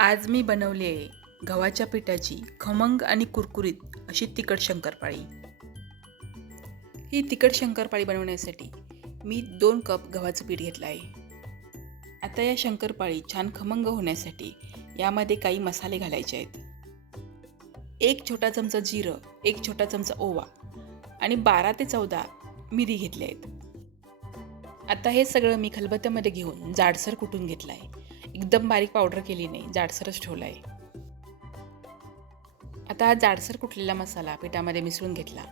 आज मी बनवली आहे गव्हाच्या पिठाची खमंग आणि कुरकुरीत अशी तिखट शंकरपाळी. ही तिखट शंकरपाळी बनवण्यासाठी मी दोन कप गव्हाचं पीठ घेतलं आहे. आता या शंकरपाळी छान खमंग होण्यासाठी यामध्ये काही मसाले घालायचे आहेत. एक छोटा चमचा जिरं एक छोटा चमचा ओवा आणि बारा ते चौदा मिरी घेतले आहेत. आता हे सगळं मी खलबत्त्यामध्ये घेऊन जाडसर कुटून घेतलं आहे. एकदम बारीक पावडर केली नाही जाडसरच ठेवला आहे आता हा जाडसर कुठलेला मसाला पिठामध्ये मिसळून घेतला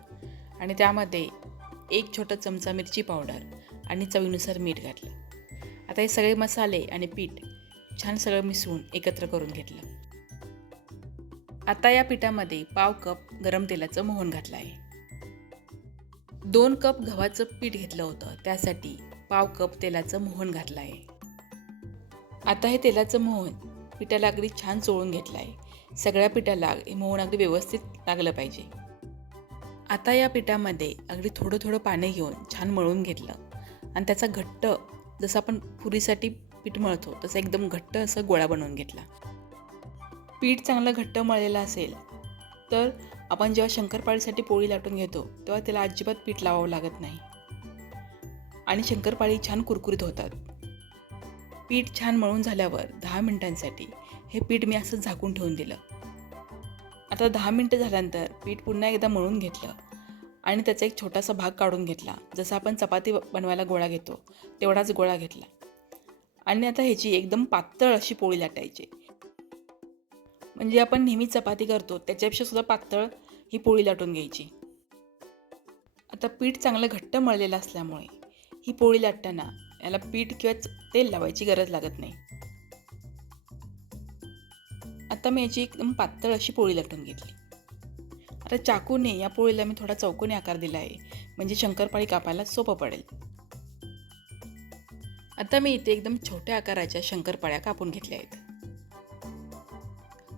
आणि त्यामध्ये एक छोटा चमचा मिरची पावडर आणि चवीनुसार मीठ घातलं. आता हे सगळे मसाले आणि पीठ छान सगळं मिसळून एकत्र करून घेतलं. आता या पिठामध्ये पाव कप गरम तेलाचं मोहन घातलं आहे. दोन कप गव्हाचं पीठ घेतलं होतं त्यासाठी पाव कप तेलाचं मोहन घातलं आहे. आता हे तेलाचं मोहन पिठाला अगदी छान चोळून घेतलं आहे सगळ्या पिठाला हे मोहन अगदी व्यवस्थित लागलं पाहिजे. आता या पिठामध्ये अगदी थोडं थोडं पाणी घेऊन छान मळून घेतलं. आणि त्याचा घट्ट जसं आपण पुरीसाठी पीठ मळतो तसं एकदम घट्ट असं गोळा बनवून घेतला. पीठ चांगलं घट्ट मळलेलं असेल तर आपण जेव्हा शंकरपाळीसाठी पोळी लाटून घेतो तेव्हा त्याला अजिबात पीठ लावावं लागत नाही. आणि शंकरपाळी छान कुरकुरीत होतात. पीठ छान मळून झाल्यावर दहा मिनिटांसाठी हे पीठ मी असं झाकून ठेवून दिलं. आता दहा मिनटं झाल्यानंतर पीठ पुन्हा एकदा मळून घेतलं आणि त्याचा एक छोटासा भाग काढून घेतला. जसं आपण चपाती बनवायला गोळा घेतो तेवढाच गोळा घेतला. आणि आता ह्याची एकदम पातळ अशी पोळी लाटायची. म्हणजे आपण नेहमी चपाती करतो त्याच्यापेक्षा सुद्धा पातळ ही पोळी लाटून घ्यायची. आता पीठ चांगलं घट्ट मळलेलं असल्यामुळे ही पोळी लाटताना याला पीठ किंवा तेल लावायची गरज लागत नाही. आता मी याची एकदम पातळ अशी पोळी लटून घेतली. आता चाकूने या पोळीला मी थोडा चौकोनी आकार दिला आहे. म्हणजे शंकरपाळी कापायला सोपं पडेल. आता मी इथे एकदम छोट्या आकाराच्या शंकरपाळ्या कापून घेतल्या आहेत.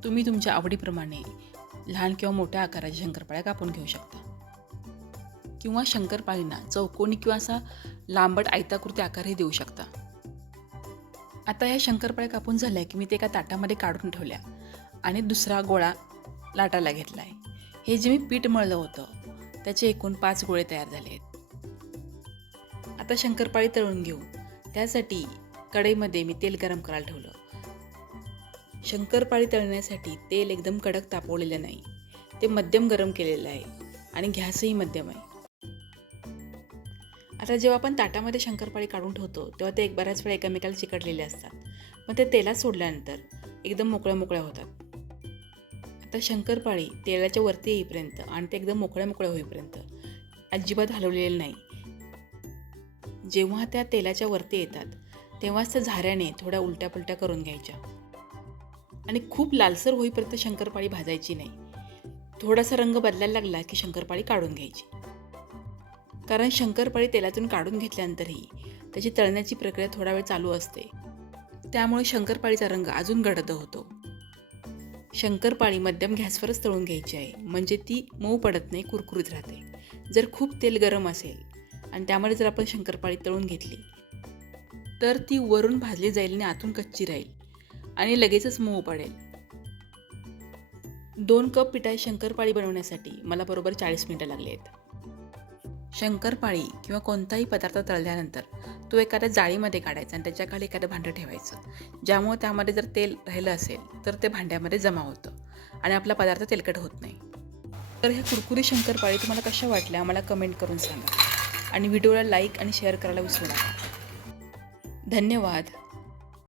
तुम्ही तुमच्या आवडीप्रमाणे लहान किंवा मोठ्या आकाराच्या शंकरपाळ्या कापून घेऊ शकता. किंवा शंकरपाळींना चौकोनी किंवा असा लांबट आयताकृती आकारही देऊ शकता. आता या शंकरपाळ्या कापून झाल्या की मी ते एका ताटामध्ये काढून ठेवल्या आणि दुसरा गोळा लाटायला घेतला आहे हे जे मी पीठ मळलं होतं त्याचे एकूण पाच गोळे तयार झाले आहेत. आता शंकरपाळी तळून घेऊ. त्यासाठी कढईमध्ये मी तेल गरम करायला ठेवलं. शंकरपाळी तळण्यासाठी तेल एकदम कडक तापवलेलं नाही. ते मध्यम गरम केलेलं आहे आणि घ्यासही मध्यम आहे. आता जेव्हा आपण ताटामध्ये शंकरपाळी काढून ठेवतो तेव्हा ते एक बऱ्याच वेळा एकमेकाला चिकटलेले असतात. मग ते तेलात सोडल्यानंतर एकदम मोकळ्या मोकळ्या होतात. आता शंकरपाळी तेलाच्या वरती येईपर्यंत आणि ते एकदम मोकळ्या मोकळ्या होईपर्यंत अजिबात हलवलेलं नाही. जेव्हा त्या तेलाच्या वरती येतात तेव्हाच त्या झाऱ्याने थोड्या उलट्या पुलट्या करून घ्यायच्या. आणि खूप लालसर होईपर्यंत शंकरपाळी भाजायची नाही. थोडासा रंग बदलायला लागला की शंकरपाळी काढून घ्यायची. कारण शंकरपाळी तेलातून काढून घेतल्यानंतरही त्याची तळण्याची प्रक्रिया थोडा वेळ चालू असते. त्यामुळे शंकरपाळीचा रंग अजून गडद होतो. शंकरपाळी मध्यम गॅसवरच तळून घ्यायची आहे. म्हणजे ती मऊ पडत नाही कुरकुरीत राहते. जर खूप तेल गरम असेल आणि त्यामध्ये जर आपण शंकरपाळी तळून घेतली तर ती वरून भाजली जाईल आणि आतून कच्ची राहील आणि लगेचच मऊ पडेल. दोन कप पिठाची शंकरपाळी बनवण्यासाठी मला बरोबर चाळीस मिनटं लागली आहेत. शंकरपाळी किंवा कोणताही पदार्थ तळल्यानंतर तो एखाद्या जाळीमध्ये काढायचा आणि त्याच्याखाली एखादं भांडं ठेवायचं. ज्यामुळे त्यामध्ये जर तेल राहिलं असेल तर ते भांड्यामध्ये जमा होतं आणि आपला पदार्थ तेलकट होत नाही. तर ह्या कुरकुरी शंकरपाळी तुम्हाला कशा वाटल्या आम्हाला कमेंट करून सांगा. आणि व्हिडिओला लाईक आणि शेअर करायला विसरू नका. धन्यवाद.